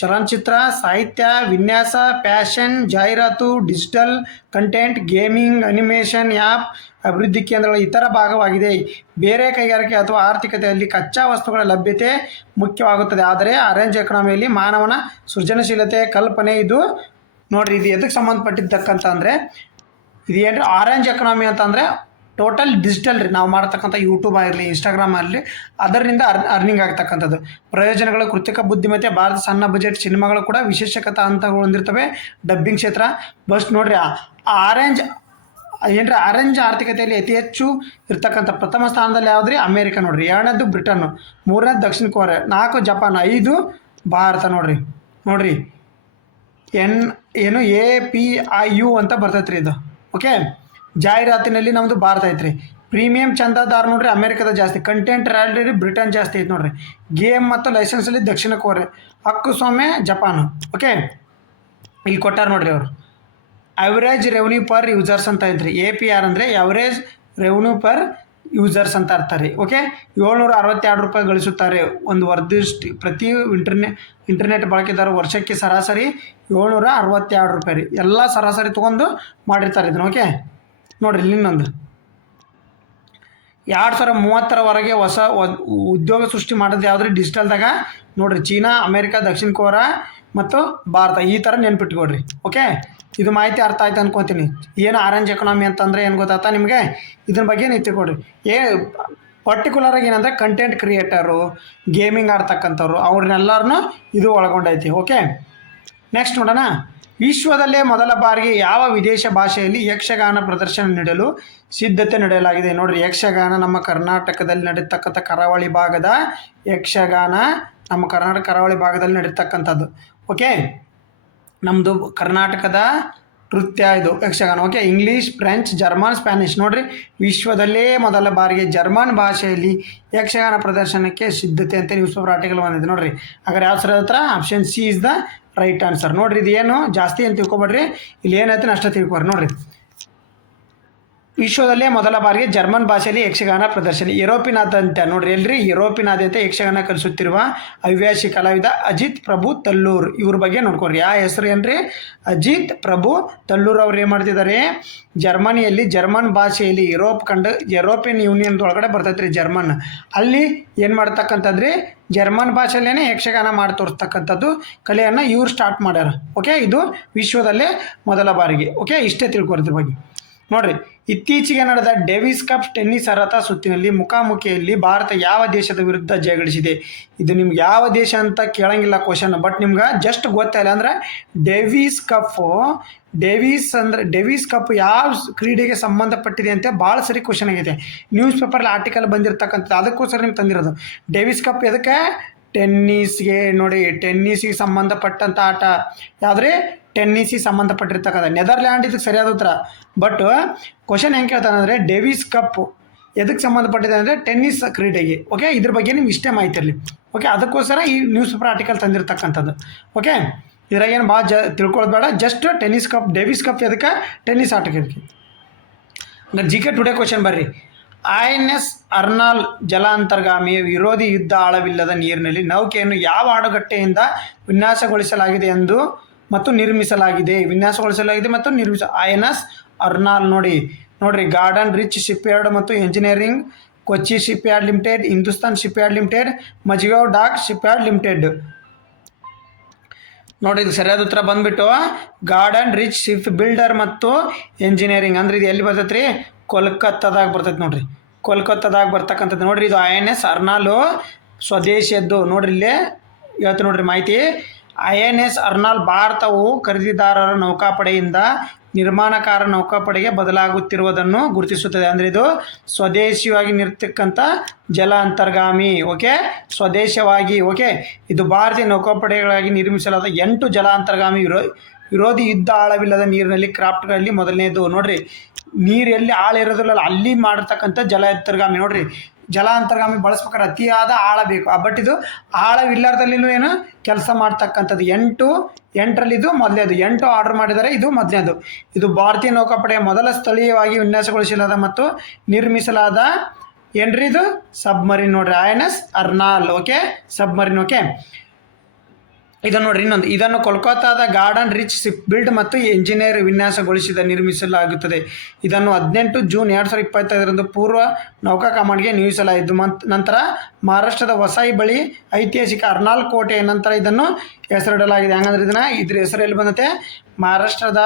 ಚಲನಚಿತ್ರ, ಸಾಹಿತ್ಯ, ವಿನ್ಯಾಸ, ಫ್ಯಾಷನ್, ಜಾಹೀರಾತು, digital content, gaming, animation, app ಅಭಿವೃದ್ಧಿ ಕೇಂದ್ರಗಳ ಇತರ ಭಾಗವಾಗಿದೆ. ಬೇರೆ ಕೈಗಾರಿಕೆ ಅಥವಾ ಆರ್ಥಿಕತೆಯಲ್ಲಿ ಕಚ್ಚಾ ವಸ್ತುಗಳ ಲಭ್ಯತೆ ಮುಖ್ಯವಾಗುತ್ತದೆ. ಆದರೆ ಆರೆಂಜ್ ಎಕನಾಮಿಯಲ್ಲಿ ಮಾನವನ ಸೃಜನಶೀಲತೆ, ಕಲ್ಪನೆ ಇದು ನೋಡ್ರಿ. ಇದು ಎದಕ್ಕೆ ಸಂಬಂಧಪಟ್ಟಿದ್ದಕ್ಕಂತ ಅಂದರೆ ಇದು ಏನು ಆರೆಂಜ್ ಎಕನಾಮಿ ಅಂತಂದರೆ ಟೋಟಲ್ ಡಿಜಿಟಲ್ ರೀ. ನಾವು ಮಾಡ್ತಕ್ಕಂಥ ಯೂಟ್ಯೂಬ್ ಆಗಿರಲಿ, ಇನ್ಸ್ಟಾಗ್ರಾಮ್ ಆಗಲಿ, ಅದರಿಂದ ಅರ್ನಿಂಗ್ ಆಗ್ತಕ್ಕಂಥದ್ದು. ಪ್ರಯೋಜನಗಳು, ಕೃತಿಕ ಬುದ್ಧಿಮತ್ತೆ, ಭಾರತ ಸಣ್ಣ ಬಜೆಟ್ ಸಿನಿಮಾಗಳು ಕೂಡ ವಿಶೇಷಕತ ಹಂತಗಳು ಹೊಂದಿರ್ತವೆ. ಡಬ್ಬಿಂಗ್ ಕ್ಷೇತ್ರ ಬಸ್ ನೋಡ್ರಿ. ಆರೆಂಜ್ ಆರ್ಥಿಕತೆಯಲ್ಲಿ ಅತಿ ಹೆಚ್ಚು ಇರ್ತಕ್ಕಂಥ ಪ್ರಥಮ ಸ್ಥಾನದಲ್ಲಿ ಯಾವುದ್ರಿ, ಅಮೇರಿಕ ನೋಡ್ರಿ. 2ನೇದು ಬ್ರಿಟನ್ನು, 3ನೇದು ದಕ್ಷಿಣ ಕೊರಿಯಾ, 4 ಜಪಾನ್, 5 ಭಾರತ. ನೋಡ್ರಿ APIU ಅಂತ ಬರ್ತೈತೆ ರೀ ಇದು. ಓಕೆ, ಜಾಹೀರಾತಿನಲ್ಲಿ ನಮ್ಮದು ಭಾರತ ಐತ್ರಿ. ಪ್ರೀಮಿಯಂ ಚಂದಾದಾರ ನೋಡ್ರಿ ಅಮೇರಿಕದ ಜಾಸ್ತಿ. ಕಂಟೆಂಟ್ ರಾಯಲ್ಟಿ ಬ್ರಿಟನ್ ಜಾಸ್ತಿ ಐತೆ ನೋಡ್ರಿ. ಗೇಮ್ ಮತ್ತು ಲೈಸೆನ್ಸಲ್ಲಿ ದಕ್ಷಿಣ ಕೊರಿಯಾ. ಹಕ್ಕುಸ್ವಾಮ್ಯ ಜಪಾನು. ಓಕೆ, ಇಲ್ಲಿ ಕೊಟ್ಟಾರ ನೋಡ್ರಿ ಅವರು. ಅವರೇಜ್ ರೆವೆನ್ಯೂ ಪರ್ ಯೂಸರ್ಸ್ ಅಂತ ಐತ್ರಿ. APR ಅಂದರೆ ಅವರೇಜ್ ರೆವೆನ್ಯೂ ಪರ್ ಯೂಸರ್ಸ್ ಅಂತ ಅರ್ಥ ರೀ. ಓಕೆ, 762 ರೂಪಾಯಿ ಗಳಿಸುತ್ತಾರೆ ಒಂದು ವರ್ದಿಷ್ಟು. ಪ್ರತಿ ಇಂಟರ್ನೆಟ್ ಬಳಕೆದಾರ ವರ್ಷಕ್ಕೆ ಸರಾಸರಿ 762 ರೂಪಾಯಿ ರೀ. ಎಲ್ಲ ಸರಾಸರಿ ತೊಗೊಂಡು ಮಾಡಿರ್ತಾರೆ ಇದನ್ನು. ಓಕೆ, ನೋಡಿರಿ ಇನ್ನೊಂದು 2030ರವರೆಗೆ ಹೊಸ ಉದ್ಯೋಗ ಸೃಷ್ಟಿ ಮಾಡೋದು ಯಾವುದ್ರಿ, ಡಿಜಿಟಲ್ದಾಗ ನೋಡಿರಿ. ಚೀನಾ, ಅಮೇರಿಕಾ, ದಕ್ಷಿಣ ಕೊರಿಯಾ ಮತ್ತು ಭಾರತ, ಈ ಥರ ನೆನ್ಪಿಟ್ಕೊಡ್ರಿ. ಓಕೆ, ಇದು ಮಾಹಿತಿ ಅರ್ಥ ಆಯ್ತು ಅನ್ಕೊತೀನಿ. ಏನು ಆರೆಂಜ್ ಎಕಾನಮಿ ಅಂತಂದರೆ ಏನು ಗೊತ್ತಾಗ್ತಾ ನಿಮಗೆ, ಇದ್ರ ಬಗ್ಗೆ ನೀವು ತಿಳ್ಕೊಡ್ರಿ. ಪರ್ಟಿಕ್ಯುಲರಾಗಿ ಏನಂದರೆ ಕಂಟೆಂಟ್ ಕ್ರಿಯೇಟರು, ಗೇಮಿಂಗ್ ಆಡ್ತಕ್ಕಂಥವ್ರು ಅವ್ರನ್ನೆಲ್ಲರನ್ನೂ ಇದು ಒಳಗೊಂಡೈತಿ. ಓಕೆ, ನೆಕ್ಸ್ಟ್ ನೋಡೋಣ. ವಿಶ್ವದಲ್ಲೇ ಮೊದಲ ಬಾರಿಗೆ ಯಾವ ವಿದೇಶ ಭಾಷೆಯಲ್ಲಿ ಯಕ್ಷಗಾನ ಪ್ರದರ್ಶನ ನೀಡಲು ಸಿದ್ಧತೆ ನಡೆಯಲಾಗಿದೆ? ನೋಡಿರಿ, ಯಕ್ಷಗಾನ ನಮ್ಮ ಕರ್ನಾಟಕದಲ್ಲಿ ನಡೀತಕ್ಕಂಥ ಕರಾವಳಿ ಭಾಗದ ಯಕ್ಷಗಾನ ನಮ್ಮ ಕರ್ನಾಟಕ ಕರಾವಳಿ ಭಾಗದಲ್ಲಿ ನಡೀತಕ್ಕಂಥದ್ದು. ಓಕೆ, ನಮ್ಮದು ಕರ್ನಾಟಕದ ನೃತ್ಯ ಇದು Yakshagana. Okay, English, French, German, Spanish. ನೋಡಿರಿ, ವಿಶ್ವದಲ್ಲೇ ಮೊದಲ ಬಾರಿಗೆ ಜರ್ಮನ್ ಭಾಷೆಯಲ್ಲಿ ಯಕ್ಷಗಾನ ಪ್ರದರ್ಶನಕ್ಕೆ ಸಿದ್ಧತೆ ಅಂತ ನ್ಯೂಸ್ ಪೇಪರ್ ಆರ್ಟಿಕಲ್ ಬಂದಿದೆ. ನೋಡಿರಿ, ಹಾಗಾದ್ರೆ ಯಾವ ಸರ್ ಹತ್ರ option C is the right answer. ನೋಡಿರಿ, ಇದು ಏನು ಜಾಸ್ತಿ ಏನು ತಿಳ್ಕೊಬೇಡ್ರಿ, ಇಲ್ಲಿ ಏನೈತೆ ಅಷ್ಟೇ ತಿಳ್ಕೊಡ್ರಿ. ನೋಡಿರಿ, ವಿಶ್ವದಲ್ಲೇ ಮೊದಲ ಬಾರಿಗೆ ಜರ್ಮನ್ ಭಾಷೆಯಲ್ಲಿ ಯಕ್ಷಗಾನ ಪ್ರದರ್ಶನ. ಯುರೋಪಿನಾದ್ಯಂತ ನೋಡ್ರಿ, ಎಲ್ರಿ ಯುರೋಪಿನಾದ್ಯಂತ ಯಕ್ಷಗಾನ ಕಲಿಸುತ್ತಿರುವ ಹವ್ಯಾಸಿ ಕಲಾವಿದ ಅಜಿತ್ ಪ್ರಭು ತಲ್ಲೂರ್ ಇವ್ರ ಬಗ್ಗೆ ನೋಡ್ಕೊಡ್ರಿ. ಆ ಹೆಸರು ಏನ್ರಿ? ಅಜಿತ್ ಪ್ರಭು ತಲ್ಲೂರ್ ಅವ್ರು ಏನು ಮಾಡ್ತಿದ್ದಾರೆ, ಜರ್ಮನಿಯಲ್ಲಿ ಜರ್ಮನ್ ಭಾಷೆಯಲ್ಲಿ ಯುರೋಪಿಯನ್ ಯೂನಿಯನ್ ಒಳಗಡೆ ಬರ್ತೈತ್ರಿ ಜರ್ಮನ್. ಅಲ್ಲಿ ಏನು ಮಾಡ್ತಕ್ಕಂಥದ್ರಿ, ಜರ್ಮನ್ ಭಾಷೆಯಲ್ಲೇ ಯಕ್ಷಗಾನ ಮಾಡಿ ತೋರಿಸ್ತಕ್ಕಂಥದ್ದು ಕಲೆಯನ್ನು ಇವ್ರು ಸ್ಟಾರ್ಟ್ ಮಾಡ್ಯಾರ. ಓಕೆ, ಇದು ವಿಶ್ವದಲ್ಲೇ ಮೊದಲ ಬಾರಿಗೆ. ಓಕೆ, ಇಷ್ಟೇ ತಿಳ್ಕೊಡ್ರಿ ಬಗ್ಗೆ. ನೋಡ್ರಿ, ಇತ್ತೀಚೆಗೆ ನಡೆದ ಡೇವಿಸ್ ಕಪ್ ಟೆನ್ನಿಸ್ ಅರ್ಹತಾ ಸುತ್ತಿನಲ್ಲಿ ಮುಖಾಮುಖಿಯಲ್ಲಿ ಭಾರತ ಯಾವ ದೇಶದ ವಿರುದ್ಧ ಜಯಗಳಿಸಿದೆ? ಇದು ನಿಮ್ಗೆ ಯಾವ ದೇಶ ಅಂತ ಕೇಳಂಗಿಲ್ಲ ಕ್ವಶನ್, ಬಟ್ ನಿಮ್ಗೆ ಜಸ್ಟ್ ಗೊತ್ತಿಲ್ಲ ಅಂದ್ರೆ ಡೇವಿಸ್ ಕಪ್ ಯಾವ ಕ್ರೀಡೆಗೆ ಸಂಬಂಧಪಟ್ಟಿದೆ ಅಂತ ಭಾಳ ಸರಿ ಕ್ವಶನ್ ಆಗೈತೆ. ನ್ಯೂಸ್ ಪೇಪರ್ಲಿ ಆರ್ಟಿಕಲ್ ಬಂದಿರತಕ್ಕಂಥದ್ದು, ಅದಕ್ಕೋಸ್ಕರ ನಿಮ್ಗೆ ತಂದಿರೋದು. ಡೇವಿಸ್ ಕಪ್ ಎದಕ್ಕೆ? ಟೆನ್ನಿಸ್ಗೆ. ನೋಡಿ, ಟೆನ್ನಿಸ್ಗೆ ಸಂಬಂಧಪಟ್ಟಂಥ ಆಟ ಯಾವುದ್ರಿ? ಟೆನ್ನಿಸಿಗೆ ಸಂಬಂಧಪಟ್ಟಿರ್ತಕ್ಕಂಥ. ನೆದರ್ಲ್ಯಾಂಡ್ ಇದಕ್ಕೆ ಸರಿಯಾದ ಉತ್ತರ. ಬಟ್ ಕ್ವಶನ್ ಹೆಂಗೆ ಕೇಳ್ತಾನೆ ಅಂದರೆ ಡೇವಿಸ್ ಕಪ್ ಎದಕ್ಕೆ ಸಂಬಂಧಪಟ್ಟಿದೆ ಅಂದರೆ ಟೆನ್ನಿಸ್ ಕ್ರೀಡೆಗೆ. ಓಕೆ, ಇದ್ರ ಬಗ್ಗೆ ನಿಮ್ಗೆ ಇಷ್ಟೇ ಮಾಹಿತಿ ಇರಲಿ. ಓಕೆ, ಅದಕ್ಕೋಸ್ಕರ ಈ ನ್ಯೂಸ್ ಪೇಪರ್ ಆರ್ಟಿಕಲ್ ತಂದಿರತಕ್ಕಂಥದ್ದು. ಓಕೆ, ಇದ್ರಾಗೇನು ಭಾಳ ತಿಳ್ಕೊಳ್ಳೋದು ಬೇಡ, ಜಸ್ಟ್ ಡೇವಿಸ್ ಕಪ್ ಎದಕ್ಕೆ? ಟೆನ್ನಿಸ್ ಆಟಕ್ಕೆ. GK ಟುಡೇ ಕ್ವಶನ್ ಬರ್ರಿ. INS ಅರ್ನಾಲ್ ಜಲಾಂತರ್ಗಾಮಿ ವಿರೋಧಿ ಯುದ್ಧ ಆಳವಿಲ್ಲದ ನೀರಿನಲ್ಲಿ ನೌಕೆಯನ್ನು ಯಾವ ಅಣುಗಟ್ಟೆಯಿಂದ ವಿನ್ಯಾಸಗೊಳಿಸಲಾಗಿದೆ ಮತ್ತು ನಿರ್ಮಿಸಲಾಗಿದೆ? INS ಅರ್ನಾಲ್. ನೋಡ್ರಿ, ಗಾರ್ಡನ್ ರಿಚ್ ಶಿಪ್ಯಾರ್ಡ್ ಮತ್ತು engineering, Kochi shipyard limited, Hindustan shipyard limited, Mazgaon dock shipyard limited. ನೋಡಿ, ಇದು ಸರಿಯಾದ ಉತ್ತರ ಬಂದ್ಬಿಟ್ಟು ಗಾರ್ಡನ್ ರಿಚ್ ಶಿಪ್ ಬಿಲ್ಡರ್ ಮತ್ತು ಎಂಜಿನಿಯರಿಂಗ್. ಅಂದ್ರೆ ಇದು ಎಲ್ಲಿ ಬರ್ತೈತೆ ರೀ? ಕೋಲ್ಕತ್ತಾದಾಗ ಬರ್ತೈತೆ. ನೋಡ್ರಿ, ಕೋಲ್ಕತ್ತಾದಾಗ ಬರ್ತಕ್ಕಂಥದ್ದು. ನೋಡ್ರಿ, ಇದು INS ಅರ್ನಾಲು ಸ್ವದೇಶಿಯದ್ದು. ನೋಡ್ರಿ, ಇಲ್ಲೇ ಇವತ್ತು ನೋಡ್ರಿ ಮಾಹಿತಿ. INS ಅರ್ನಾಲ್ ಭಾರತವು ಖರೀದಿದಾರರ ನೌಕಾಪಡೆಯಿಂದ ನಿರ್ಮಾಣಕಾರ ನೌಕಾಪಡೆಗೆ ಬದಲಾಗುತ್ತಿರುವುದನ್ನು ಗುರುತಿಸುತ್ತದೆ. ಅಂದರೆ ಇದು ಸ್ವದೇಶಿಯಾಗಿ ನಿರ್ತಕ್ಕಂಥ ಜಲ ಅಂತರ್ಗಾಮಿ. ಓಕೆ, ಸ್ವದೇಶವಾಗಿ. ಓಕೆ, ಇದು ಭಾರತೀಯ ನೌಕಾಪಡೆಗಳಾಗಿ ನಿರ್ಮಿಸಲಾದ 8 ಜಲ ಅಂತರ್ಗಾಮಿ ವಿರೋಧಿ ಯುದ್ಧ ಆಳವಿಲ್ಲದ ನೀರಿನಲ್ಲಿ ಕ್ರಾಫ್ಟ್ಗಳಲ್ಲಿ ಮೊದಲನೇದು. ನೋಡ್ರಿ, ನೀರು ಎಲ್ಲಿ ಆಳ ಇರೋದಿಲ್ಲ ಅಲ್ಲಿ ಮಾಡಿರ್ತಕ್ಕಂಥ ಜಲ ಅಂತರ್ಗಾಮಿ. ನೋಡ್ರಿ, ಜಲ ಅಂತರ್ಗಾಮಿ ಬಳಸ್ಬೇಕಾದ್ರೆ ಅತಿಯಾದ ಆಳ ಬೇಕು. ಬಟ್ ಇದು ಆಳವಿಲ್ಲಾರ್ದಲ್ಲಿನೂ ಏನು ಕೆಲಸ ಮಾಡ್ತಕ್ಕಂಥದ್ದು. 8ರಲ್ಲಿ ಇದು ಮೊದಲನೇದು. 8 ಆರ್ಡರ್ ಮಾಡಿದರೆ ಇದು ಮೊದಲನೇದು. ಇದು ಭಾರತೀಯ ನೌಕಾಪಡೆಯ ಮೊದಲ ಸ್ಥಳೀಯವಾಗಿ ವಿನ್ಯಾಸಗೊಳಿಸಲಾದ ಮತ್ತು ನಿರ್ಮಿಸಲಾದ ಏನ್ರಿ ಇದು ಸಬ್ಮರಿನ್. ನೋಡ್ರಿ, INS ಅರ್ನಾಲ್. ಓಕೆ, ಸಬ್ಮರಿನ್. ಓಕೆ, ಇದನ್ನು ನೋಡ್ರಿ, ಇದನ್ನು ಕೋಲ್ಕತ್ತಾದ ಗಾರ್ಡನ್ ರಿಚ್ ಶಿಪ್ ಬಿಲ್ಡ್ ಮತ್ತು ಎಂಜಿನಿಯರ್ ನಿರ್ಮಿಸಲಾಗುತ್ತದೆ. ಇದನ್ನು 18 ಜೂನ್ 2025 ಪೂರ್ವ ನೌಕಾ ಕಮಾಂಡ್ಗೆ ನಿಯೋಜಿಸಲಾಯಿತು. ನಂತರ ಮಹಾರಾಷ್ಟ್ರದ ವಸಾಯಿ ಬಳಿ ಐತಿಹಾಸಿಕ ಅರ್ನಾಲ್ ಕೋಟೆಯ ನಂತರ ಇದನ್ನು ಹೆಸರಿಡಲಾಗಿದೆ. ಹಂಗಂದ್ರೆ ಇದ್ರ ಹೆಸರು ಎಲ್ಲಿ ಬಂದತೆ? ಮಹಾರಾಷ್ಟ್ರದ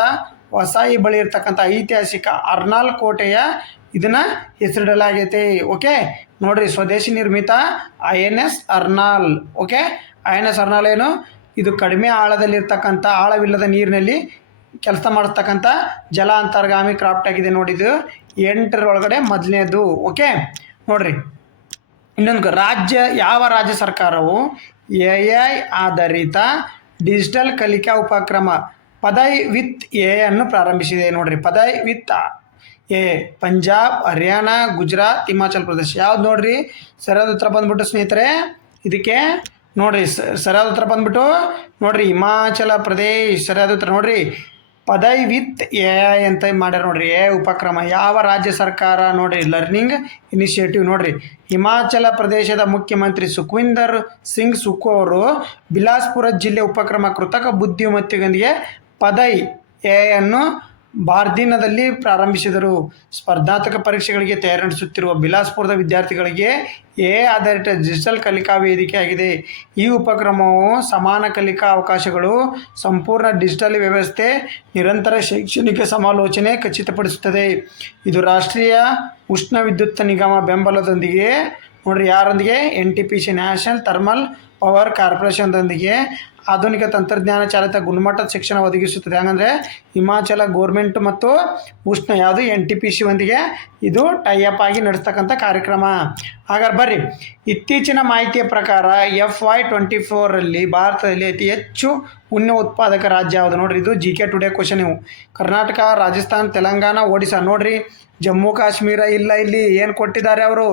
ವಸಾಯಿ ಬಳಿ ಇರ್ತಕ್ಕಂಥ ಐತಿಹಾಸಿಕ ಅರ್ನಾಲ್ ಕೋಟೆಯ ಇದನ್ನು ಹೆಸರಿಡಲಾಗೈತೆ. ಓಕೆ, ನೋಡ್ರಿ, ಸ್ವದೇಶಿ ನಿರ್ಮಿತ INS ಅರ್ನಾಲ್. ಓಕೆ, INS ಅರ್ನಾಲ್ ಏನು? ಇದು ಕಡಿಮೆ ಆಳದಲ್ಲಿರ್ತಕ್ಕಂಥ ಆಳವಿಲ್ಲದ ನೀರಿನಲ್ಲಿ ಕೆಲಸ ಮಾಡಿಸ್ತಕ್ಕಂಥ ಜಲ ಅಂತರ್ಗಾಮಿ ಕ್ರಾಫ್ಟ್ ಆಗಿದೆ. ನೋಡಿದ್ದು 8ರೊಳಗಡೆ ಮೊದಲನೇದು. ಓಕೆ, ನೋಡ್ರಿ, ಇನ್ನೊಂದು ಯಾವ ರಾಜ್ಯ ಸರ್ಕಾರವು AI ಆಧಾರಿತ ಡಿಜಿಟಲ್ ಕಲಿಕಾ ಉಪಕ್ರಮ ಪದೈ ವಿತ್ AI ಅನ್ನು ಪ್ರಾರಂಭಿಸಿದೆ? ನೋಡ್ರಿ, ಪದೈ ವಿತ್ AI ಪಂಜಾಬ್, ಹರಿಯಾಣ, ಗುಜರಾತ್, ಹಿಮಾಚಲ್ ಪ್ರದೇಶ. ಯಾವ್ದು ನೋಡ್ರಿ ಸರಿಯಾದ ಉತ್ತರ ಬಂದ್ಬಿಟ್ಟು ಸ್ನೇಹಿತರೆ ಇದಕ್ಕೆ? ನೋಡ್ರಿ, ಸರಿಯಾದ ಉತ್ತರ ಬಂದ್ಬಿಟ್ಟು ನೋಡ್ರಿ ಹಿಮಾಚಲ ಪ್ರದೇಶ್ ಸರಿಯಾದ ಉತ್ತರ. ನೋಡ್ರಿ, ಪದೈ ವಿತ್ AI ಅಂತ ಮಾಡ್ಯಾರ. ನೋಡ್ರಿ, AI ಉಪಕ್ರಮ ಯಾವ ರಾಜ್ಯ ಸರ್ಕಾರ? ನೋಡ್ರಿ, ಲರ್ನಿಂಗ್ ಇನಿಷಿಯೇಟಿವ್. ನೋಡ್ರಿ, ಹಿಮಾಚಲ ಪ್ರದೇಶದ ಮುಖ್ಯಮಂತ್ರಿ ಸುಖ್ವಿಂದರ್ ಸಿಂಗ್ ಸುಖು ಅವರು ಬಿಲಾಸ್ಪುರ ಜಿಲ್ಲೆ ಉಪಕ್ರಮ ಕೃತಕ ಬುದ್ಧಿಮತ್ತೆಯೊಂದಿಗೆ ಪದೈ AI ಅನ್ನು ಬಾರ್ದಿನದಲ್ಲಿ ಪ್ರಾರಂಭಿಸಿದರು. ಸ್ಪರ್ಧಾತ್ಮಕ ಪರೀಕ್ಷೆಗಳಿಗೆ ತಯಾರಿ ನಡೆಸುತ್ತಿರುವ ಬಿಲಾಸ್ಪುರದ ವಿದ್ಯಾರ್ಥಿಗಳಿಗೆ ಆಧಾರಿತ ಡಿಜಿಟಲ್ ಕಲಿಕಾ ವೇದಿಕೆ ಆಗಿದೆ. ಈ ಉಪಕ್ರಮವು ಸಮಾನ ಕಲಿಕಾ ಅವಕಾಶಗಳು, ಸಂಪೂರ್ಣ ಡಿಜಿಟಲ್ ವ್ಯವಸ್ಥೆ, ನಿರಂತರ ಶೈಕ್ಷಣಿಕ ಸಮಾಲೋಚನೆ ಖಚಿತಪಡಿಸುತ್ತದೆ. ಇದು ರಾಷ್ಟ್ರೀಯ ಉಷ್ಣ ವಿದ್ಯುತ್ ನಿಗಮ ಬೆಂಬಲದೊಂದಿಗೆ ನೋಡ್ರಿ, ಯಾರೊಂದಿಗೆ? NTPC ನ್ಯಾಷನಲ್ ಥರ್ಮಲ್ ಪವರ್ ಕಾರ್ಪೊರೇಷನ್ದೊಂದಿಗೆ ಆಧುನಿಕ ತಂತ್ರಜ್ಞಾನ ಚಾಲಿತ ಗುಣಮಟ್ಟದ ಶಿಕ್ಷಣ ಒದಗಿಸುತ್ತದೆ. ಹಾಗಂದರೆ ಹಿಮಾಚಲ ಗೋರ್ಮೆಂಟ್ ಮತ್ತು ಉಷ್ಣ ಯಾವುದು NTPC ಒಂದಿಗೆ ಇದು ಟೈಅಪ್ ಆಗಿ ನಡೆಸ್ತಕ್ಕಂಥ ಕಾರ್ಯಕ್ರಮ. ಹಾಗಾದ್ರೆ ಬರ್ರಿ, ಇತ್ತೀಚಿನ ಮಾಹಿತಿಯ ಪ್ರಕಾರ FY24ರಲ್ಲಿ ಭಾರತದಲ್ಲಿ ಅತಿ ಹೆಚ್ಚು ಉಣ್ಣೆ ಉತ್ಪಾದಕ ರಾಜ್ಯ ಯಾವುದು? ನೋಡ್ರಿ, ಇದು GK ಟುಡೇ ಕ್ವಶನ್. ಇವು ಕರ್ನಾಟಕ, ರಾಜಸ್ಥಾನ್, ತೆಲಂಗಾಣ, ಒಡಿಶಾ. ನೋಡ್ರಿ, ಜಮ್ಮು ಕಾಶ್ಮೀರ ಇಲ್ಲ. ಇಲ್ಲಿ ಏನು ಕೊಟ್ಟಿದ್ದಾರೆ ಅವರು?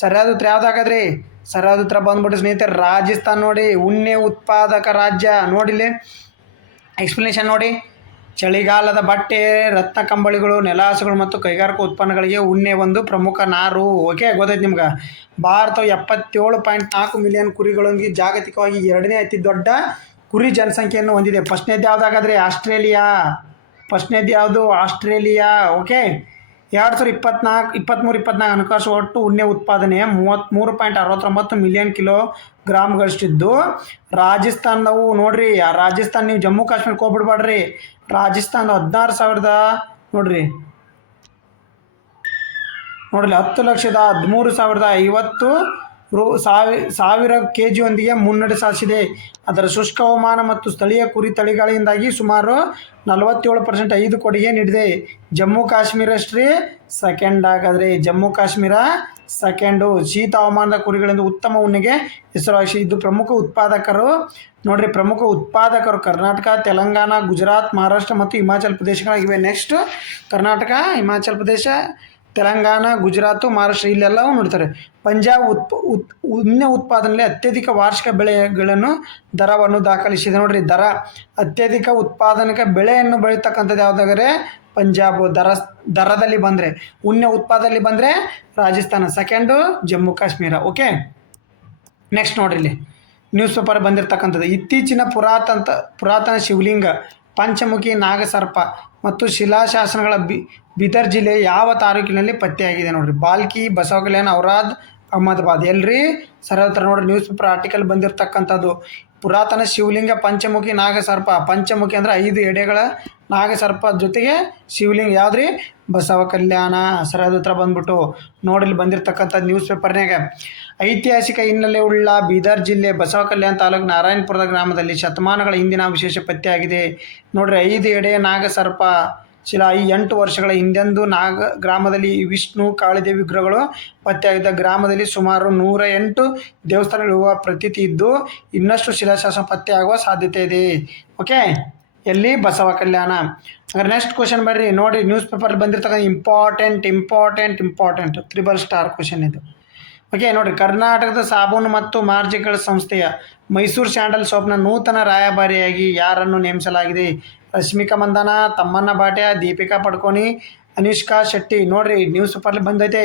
ಸರಿಯಾದ ಉತ್ತರ ಯಾವುದಾಗದ್ರಿ? ಸರಿಯಾದ ಉತ್ತರ ಬಂದ್ಬಿಟ್ಟು ಸ್ನೇಹಿತರೆ ರಾಜಸ್ಥಾನ್. ನೋಡಿ, ಉಣ್ಣೆ ಉತ್ಪಾದಕ ರಾಜ್ಯ. ನೋಡಿಲ್ಲಿ ಎಕ್ಸ್ಪ್ಲನೇಷನ್ ನೋಡಿ. ಚಳಿಗಾಲದ ಬಟ್ಟೆ, ರತ್ನ ಕಂಬಳಿಗಳು, ನೆಲಹಾಸುಗಳು ಮತ್ತು ಕೈಗಾರಿಕಾ ಉತ್ಪನ್ನಗಳಿಗೆ ಉಣ್ಣೆ ಒಂದು ಪ್ರಮುಖ ನಾರು. ಓಕೆ, ಗೊತ್ತೈತೆ ನಿಮ್ಗೆ. ಭಾರತವು 77.4 ಮಿಲಿಯನ್ ಕುರಿಗಳೊಂದಿಗೆ ಜಾಗತಿಕವಾಗಿ 2ನೇ ಅತಿ ದೊಡ್ಡ ಕುರಿ ಜನಸಂಖ್ಯೆಯನ್ನು ಹೊಂದಿದೆ. ಫಸ್ಟ್ನೇದು ಯಾವುದಾಗದ್ರಿ? ಆಸ್ಟ್ರೇಲಿಯಾ. ಫಸ್ಟ್ನೇದು ಯಾವುದು? ಆಸ್ಟ್ರೇಲಿಯಾ. ಓಕೆ, 2023-24 ಹಣಕಾಸು ಒಟ್ಟು ಉಣ್ಣೆ ಉತ್ಪಾದನೆ 33.69 ಮಿಲಿಯನ್ ಕಿಲೋಗ್ರಾಮ್ಗಳಷ್ಟಿದ್ದು, ರಾಜಸ್ಥಾನದವು ನೋಡ್ರಿ, ರಾಜಸ್ಥಾನ, ನೀವು ಜಮ್ಮು ಕಾಶ್ಮೀರಕ್ಕೆ ಹೋಗ್ಬಿಡ್ಬೇಡ್ರಿ. ರಾಜಸ್ಥಾನ 16,000 ನೋಡ್ರಿ 10,13,050 kg ಮುನ್ನಡೆ ಸಾಧಿಸಿದೆ. ಅದರ ಶುಷ್ಕ ಹವಾಮಾನ ಮತ್ತು ಸ್ಥಳೀಯ ಕುರಿ ತಳಿಗಳಿಂದಾಗಿ ಸುಮಾರು 47% 5 ಕೊಡುಗೆ ನೀಡಿದೆ. ಜಮ್ಮು ಕಾಶ್ಮೀರ ಶ್ರೀ ಸೆಕೆಂಡ್ ಆಗಾದರೆ, ಜಮ್ಮು ಕಾಶ್ಮೀರ ಸೆಕೆಂಡು. ಶೀತ ಹವಾಮಾನದ ಕುರಿಗಳಿಂದ ಉತ್ತಮ ಉಣ್ಣೆಗೆ ಹೆಸರುವಾಸಿ. ಇದು ಪ್ರಮುಖ ಉತ್ಪಾದಕರು ನೋಡ್ರಿ, ಪ್ರಮುಖ ಉತ್ಪಾದಕರು ಕರ್ನಾಟಕ, ತೆಲಂಗಾಣ, ಗುಜರಾತ್, ಮಹಾರಾಷ್ಟ್ರ ಮತ್ತು ಹಿಮಾಚಲ ಪ್ರದೇಶಗಳಾಗಿವೆ. ನೆಕ್ಸ್ಟ್ ಕರ್ನಾಟಕ, ಹಿಮಾಚಲ ಪ್ರದೇಶ, ತೆಲಂಗಾಣ, ಗುಜರಾತು, ಮಹಾರಾಷ್ಟ್ರ ಇಲ್ಲೆಲ್ಲವೂ ನೋಡ್ತಾರೆ. ಪಂಜಾಬ್ ಉಣ್ಣೆ ಉತ್ಪಾದನೆಯಲ್ಲಿ ಅತ್ಯಧಿಕ ವಾರ್ಷಿಕ ಬೆಳೆಗಳನ್ನು ದರವನ್ನು ದಾಖಲಿಸಿದೆ. ನೋಡ್ರಿ, ದರ ಅತ್ಯಧಿಕ ಉತ್ಪಾದನಕ ಬೆಳೆಯನ್ನು ಬೆಳೀತಕ್ಕಂಥದ್ದು ಯಾವುದಾದರೆ ಪಂಜಾಬ್. ದರದಲ್ಲಿ ಬಂದರೆ, ಉಣ್ಣೆ ಉತ್ಪಾದನೆಯಲ್ಲಿ ಬಂದರೆ Rajasthan, second Jammu Kashmir. Okay, next ನೋಡ್ರಿ, ಇಲ್ಲಿ ನ್ಯೂಸ್ ಪೇಪರ್ ಬಂದಿರತಕ್ಕಂಥದ್ದು. ಇತ್ತೀಚಿನ ಪುರಾತನ ಶಿವಲಿಂಗ, ಪಂಚಮುಖಿ ನಾಗಸರ್ಪ ಮತ್ತು ಶಿಲಾಶಾಸನಗಳ ಬೀದರ್ ಜಿಲ್ಲೆ ಯಾವ ತಾಲೂಕಿನಲ್ಲಿ ಪತ್ತೆಯಾಗಿದೆ? ನೋಡ್ರಿ, ಬಾಲ್ಕಿ, ಬಸವಕಲ್ಯಾಣ, ಔರಾದ್, ಅಹಮದಾಬಾದ್. ಎಲ್ರಿ ಸರಿಯಾದ ಉತ್ತರ ನೋಡ್ರಿ, ನ್ಯೂಸ್ ಪೇಪರ್ ಆರ್ಟಿಕಲ್ ಬಂದಿರತಕ್ಕಂಥದ್ದು. ಪುರಾತನ ಶಿವಲಿಂಗ, ಪಂಚಮುಖಿ ನಾಗಸರ್ಪ. ಪಂಚಮುಖಿ ಅಂದರೆ 5 ಎಡೆಗಳ ನಾಗಸರ್ಪ ಜೊತೆಗೆ ಶಿವಲಿಂಗ ಯಾವುದ್ರಿ? ಬಸವ ಕಲ್ಯಾಣ. ಸರಿಯಾದ ಉತ್ತರ ಬಂದ್ಬಿಟ್ಟು ನೋಡಲಿ ಬಂದಿರತಕ್ಕಂಥ ನ್ಯೂಸ್ ಪೇಪರ್ನಾಗ. ಐತಿಹಾಸಿಕ ಹಿನ್ನೆಲೆ ಉಳ್ಳ ಬೀದರ್ ಜಿಲ್ಲೆ ಬಸವ ಕಲ್ಯಾಣ ತಾಲೂಕು ನಾರಾಯಣಪುರದ ಗ್ರಾಮದಲ್ಲಿ ಶತಮಾನಗಳ ಹಿಂದಿನ ವಿಶೇಷ ಪತ್ತೆಯಾಗಿದೆ. ನೋಡ್ರಿ, 5 ಎಡೆಯ ನಾಗಸರ್ಪ ಶಿಲಾ. ಈ 8 ವರ್ಷಗಳ ಹಿಂದೆಂದು ಗ್ರಾಮದಲ್ಲಿ ವಿಷ್ಣು, ಕಾಳಿದೇವಿ ವಿಗ್ರಹಗಳು ಪತ್ತೆಯಾಗಿದ್ದ. ಗ್ರಾಮದಲ್ಲಿ ಸುಮಾರು 108 ದೇವಸ್ಥಾನಗಳಿರುವ ಪ್ರತೀತಿ ಇದ್ದು, ಇನ್ನಷ್ಟು ಶಿಲಾಶಾಸನ ಪತ್ತೆಯಾಗುವ ಸಾಧ್ಯತೆ ಇದೆ. ಓಕೆ, ಎಲ್ಲಿ? ಬಸವ ಕಲ್ಯಾಣ. ಹಾಗಾದ್ರೆ ನೆಕ್ಸ್ಟ್ ಕ್ವಶನ್ ಬರ್ರಿ ನೋಡಿ, ನ್ಯೂಸ್ ಪೇಪರ್ ಬಂದಿರ್ತಕ್ಕಂಥ ಇಂಪಾರ್ಟೆಂಟ್ 3 ಸ್ಟಾರ್ ಕ್ವಶನ್ ಇದು. ಓಕೆ, ನೋಡಿರಿ, ಕರ್ನಾಟಕದ ಸಾಬೂನು ಮತ್ತು ಮಾರ್ಜಿಕಗಳ ಸಂಸ್ಥೆಯ ಮೈಸೂರು ಸ್ಯಾಂಡಲ್ ಸೋಪ್ನ ನೂತನ ರಾಯಭಾರಿಯಾಗಿ ಯಾರನ್ನು ನೇಮಿಸಲಾಗಿದೆ? ರಶ್ಮಿಕಾ ಮಂದನ, ತಮ್ಮಣ್ಣ ಭಾಟ್ಯ, ದೀಪಿಕಾ ಪಡ್ಕೋನಿ, ಅನುಷ್ಕಾ ಶೆಟ್ಟಿ. ನೋಡ್ರಿ, ನ್ಯೂಸ್ ಪೇಪರ್ಲಿ ಬಂದೈತೆ.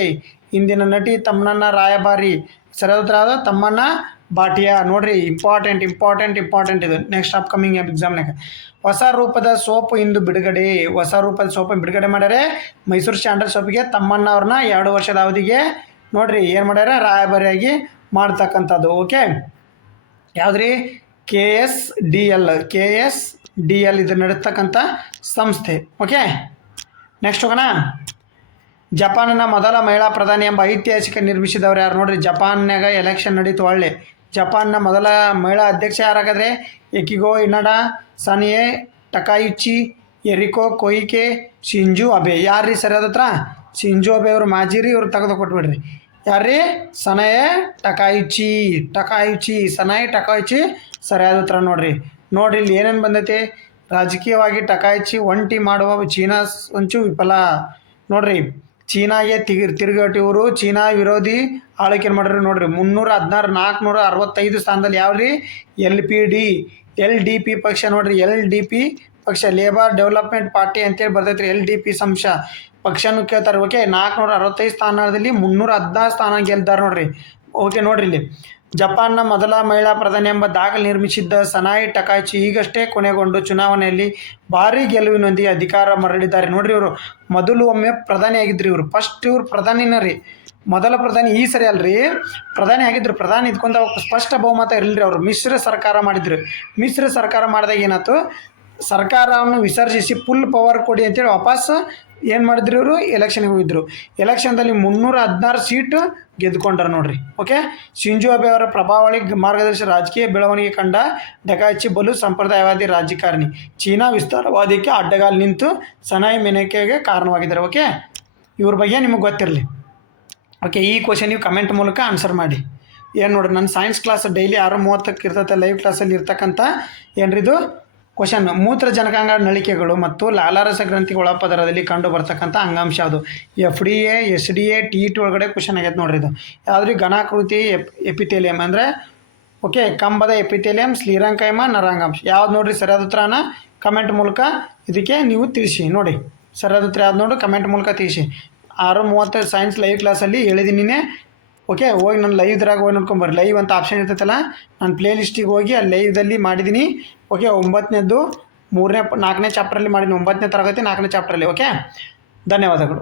ಇಂದಿನ ನಟಿ ತಮ್ಮಣ್ಣ ರಾಯಭಾರಿ. ಸರಿಯಾದ ಉತ್ತರ ಯಾವುದು? ತಮ್ಮಣ್ಣ ಭಾಟ್ಯ. ನೋಡ್ರಿ, ಇಂಪಾರ್ಟೆಂಟ್ ಇದು ನೆಕ್ಸ್ಟ್ ಅಪ್ಕಮಿಂಗ್ ಎಕ್ಸಾಮ್ನಾಗ. ಹೊಸ ರೂಪದ ಸೋಪು ಇಂದು ಬಿಡುಗಡೆ. ಹೊಸ ರೂಪದ ಸೋಪು ಬಿಡುಗಡೆ ಮಾಡ್ಯಾರೆ. ಮೈಸೂರು ಸ್ಯಾಂಡಲ್ ಸೋಪಿಗೆ ತಮ್ಮಣ್ಣ ಅವ್ರನ್ನ 2 ವರ್ಷದ ಅವಧಿಗೆ ನೋಡ್ರಿ ಏನು ಮಾಡ್ಯಾರ? ರಾಯಭಾರಿಯಾಗಿ ಮಾಡ್ತಕ್ಕಂಥದ್ದು. ಓಕೆ, ಯಾವುದ್ರಿ? KSDL ಇದು ನಡೆಸ್ತಕ್ಕಂಥ ಸಂಸ್ಥೆ. ಓಕೆ, ನೆಕ್ಸ್ಟ್ ಹೋಗೋಣ. ಜಪಾನಿನ ಮೊದಲ ಮಹಿಳಾ ಪ್ರಧಾನಿ ಎಂಬ ಐತಿಹಾಸಿಕ ನಿರ್ಮಿಸಿದವರು ಯಾರು? ನೋಡ್ರಿ, ಜಪಾನ್ಯಾಗ ಎಲೆಕ್ಷನ್ ನಡೀತು. ಒಳ್ಳೆ ಜಪಾನ್ನ ಮೊದಲ ಮಹಿಳಾ ಅಧ್ಯಕ್ಷ ಯಾರಾಗದ್ರೆ? ಎಕಿಗೋ ಇನಡಾ, ಸನಿಯೆ ಟಕಾಯುಚಿ, ಎರಿಕೋ ಕೊಯಿಕೆ, ಶಿಂಜು ಅಬೆ. ಯಾರ್ರೀ ಸರಿಯಾದ ಉತ್ತರ? ಶಿಂಜು ಅಬೆ ಅವರು ಮಾಜಿರಿ. ಇವರು ತೆಗೆದು ಕೊಟ್ಬಿಡ್ರಿ. ಯಾರ್ರೀ? ಸನಯೆ ಟಕಾಯುಚಿ ಸರಿಯಾದ ಉತ್ತರ ನೋಡ್ರಿ. ಇಲ್ಲಿ ಏನೇನು ಬಂದೈತೆ? ರಾಜಕೀಯವಾಗಿ ಟಕಾಯುಚಿ ಒಂಟಿ ಮಾಡುವ ಚೀನಾ ಸಂಚು ವಿಫಲ. ನೋಡ್ರಿ, ಚೀನಾಗೆ ತಿರುಗಟ್ಟಿವರು ಚೀನಾ ವಿರೋಧಿ ಆಳ್ವಿಕೆ ಮಾಡ್ರಿ. ನೋಡ್ರಿ, 316 465 ಸ್ಥಾನದಲ್ಲಿ ಯಾವ್ರಿ? LDP ಪಕ್ಷ. ನೋಡ್ರಿ, LDP ಪಕ್ಷ, ಲೇಬರ್ ಡೆವಲಪ್ಮೆಂಟ್ ಪಾರ್ಟಿ ಅಂತೇಳಿ ಬರ್ತೈತ್ರಿ. LDP ಪಕ್ಷನೂ ಕೇಳ್ತಾರೆ. ಓಕೆ, 465 ಸ್ಥಾನದಲ್ಲಿ 316 ಸ್ಥಾನ ಗೆಲ್ದಾರೆ ನೋಡ್ರಿ. ಓಕೆ, ನೋಡ್ರಿ, ಇಲ್ಲಿ ಜಪಾನ್ನ ಮೊದಲ ಮಹಿಳಾ ಪ್ರಧಾನಿ ಎಂಬ ದಾಖಲೆ ನಿರ್ಮಿಸಿದ್ದ ಸನಾಯಿ ಟಕಾಚಿ ಈಗಷ್ಟೇ ಕೊನೆಗೊಂಡು ಚುನಾವಣೆಯಲ್ಲಿ ಭಾರೀ ಗೆಲುವಿನೊಂದಿಗೆ ಅಧಿಕಾರ ಮರಳಿದ್ದಾರೆ. ನೋಡ್ರಿ, ಇವರು ಮೊದಲು ಒಮ್ಮೆ ಪ್ರಧಾನಿ ಆಗಿದ್ರಿ. ಇವರು ಪ್ರಧಾನಿನ ರೀ, ಮೊದಲ ಪ್ರಧಾನಿ. ಈ ಸರಿ ಅಲ್ರಿ, ಪ್ರಧಾನಿ ಆಗಿದ್ರು. ಪ್ರಧಾನಿ ಇದ್ಕೊಂಡ ಸ್ಪಷ್ಟ ಬಹುಮತ ಇರಲಿಲ್ಲ. ಅವರು ಮಿಶ್ರ ಸರ್ಕಾರ ಮಾಡಿದ್ರು. ಮಿಶ್ರ ಸರ್ಕಾರ ಮಾಡಿದಾಗ ಏನಾಯ್ತು, ಸರ್ಕಾರವನ್ನು ವಿಸರ್ಜಿಸಿ ಫುಲ್ ಪವರ್ ಕೊಡಿ ಅಂತೇಳಿ ವಾಪಸ್ ಏನು ಮಾಡಿದ್ರು, ಇವರು ಎಲೆಕ್ಷನ್ಗೆ ಹೋಗಿದ್ರು. ಎಲೆಕ್ಷನ್ದಲ್ಲಿ 316 ಸೀಟು ಗೆದ್ದುಕೊಂಡ್ರು ನೋಡ್ರಿ. ಓಕೆ, ಶಿಂಜೋ ಅಬೆ ಅವರ ಪ್ರಭಾವಳಿ ಮಾರ್ಗದರ್ಶಿ ರಾಜಕೀಯ ಬೆಳವಣಿಗೆ ಕಂಡ ಡಕಾಚಿ ಬಲು ಸಂಪ್ರದಾಯವಾದಿ ರಾಜಕಾರಣಿ. ಚೀನಾ ವಿಸ್ತಾರವಾದಕ್ಕೆ ಅಡ್ಡಗಾಲು ನಿಂತು ಸನಾಯಿ ಮೆನಕೆಗೆ ಕಾರಣವಾಗಿದ್ದಾರೆ. ಓಕೆ, ಇವ್ರ ಬಗ್ಗೆ ನಿಮಗೆ ಗೊತ್ತಿರಲಿ. ಓಕೆ, ಈ ಕ್ವಶನ್ ನೀವು ಕಮೆಂಟ್ ಮೂಲಕ ಆನ್ಸರ್ ಮಾಡಿ. ಏನು ನೋಡ್ರಿ, ನನ್ನ ಸೈನ್ಸ್ ಕ್ಲಾಸ್ ಡೈಲಿ 6:30ಕ್ಕೆ ಇರ್ತೈತೆ. ಲೈವ್ ಕ್ಲಾಸಲ್ಲಿ ಇರ್ತಕ್ಕಂಥ ಏನ್ರಿದು ಕ್ವಶನ್, ಮೂತ್ರಜನಕಾಂಗ ನಳಿಕೆಗಳು ಮತ್ತು ಲಾಲಾರಸ ಗ್ರಂಥಿಗಳ ಒಳಪದರದಲ್ಲಿ ಕಂಡು ಬರ್ತಕ್ಕಂಥ ಅಂಗಾಂಶ ಅದು. FDA SDA TET ಒಳಗಡೆ ಕ್ವಶನ್ ಆಗೈತೆ ನೋಡ್ರಿ. ಇದು ಯಾವುದ್ರಿ, ಘನಾಕೃತಿ ಎಪಿಥೇಲಿಯಂ ಅಂದರೆ ಓಕೆ, ಕಂಬದ ಎಪಿಥೇಲಿಯಂ, ಸ್ಲೀರಂಕೈಮ, ನರಾಂಗಾಂಶ ಯಾವ್ದು ನೋಡ್ರಿ ಸರಿಯಾದ ಉತ್ತರನ ಕಮೆಂಟ್ ಮೂಲಕ ಇದಕ್ಕೆ ನೀವು ತಿಳಿಸಿ. ನೋಡಿ ಸರಿಯಾದ ಉತ್ತರ ಯಾವ್ದು ನೋಡಿ ಕಮೆಂಟ್ ಮೂಲಕ ತಿಳಿಸಿ. 6:30 ಸೈನ್ಸ್ ಲೈವ್ ಕ್ಲಾಸಲ್ಲಿ ಹೇಳಿದೀನಿ. ಓಕೆ, ಹೋಗಿ ನಾನು ಲೈವ್ದ್ರಾಗ ಹೋಗಿ ನೋಡ್ಕೊಂಬರ್ರಿ. ಲೈವ್ ಅಂತ ಆಪ್ಷನ್ ಇರ್ತೈತಲ್ಲ, ನಾನು ಪ್ಲೇ ಲಿಸ್ಟಿಗೆ ಹೋಗಿ ಅಲ್ಲಿ ಲೈವ್ದಲ್ಲಿ ಮಾಡಿದ್ದೀನಿ. ಓಕೆ, 9ನೇದು 4ನೇ ಚಾಪ್ಟ್ರಲ್ಲಿ ಮಾಡಿದ್ದೀನಿ. 9ನೇ ತರಗತಿ 4ನೇ ಚಾಪ್ಟ್ರಲ್ಲಿ. ಓಕೆ, ಧನ್ಯವಾದಗಳು.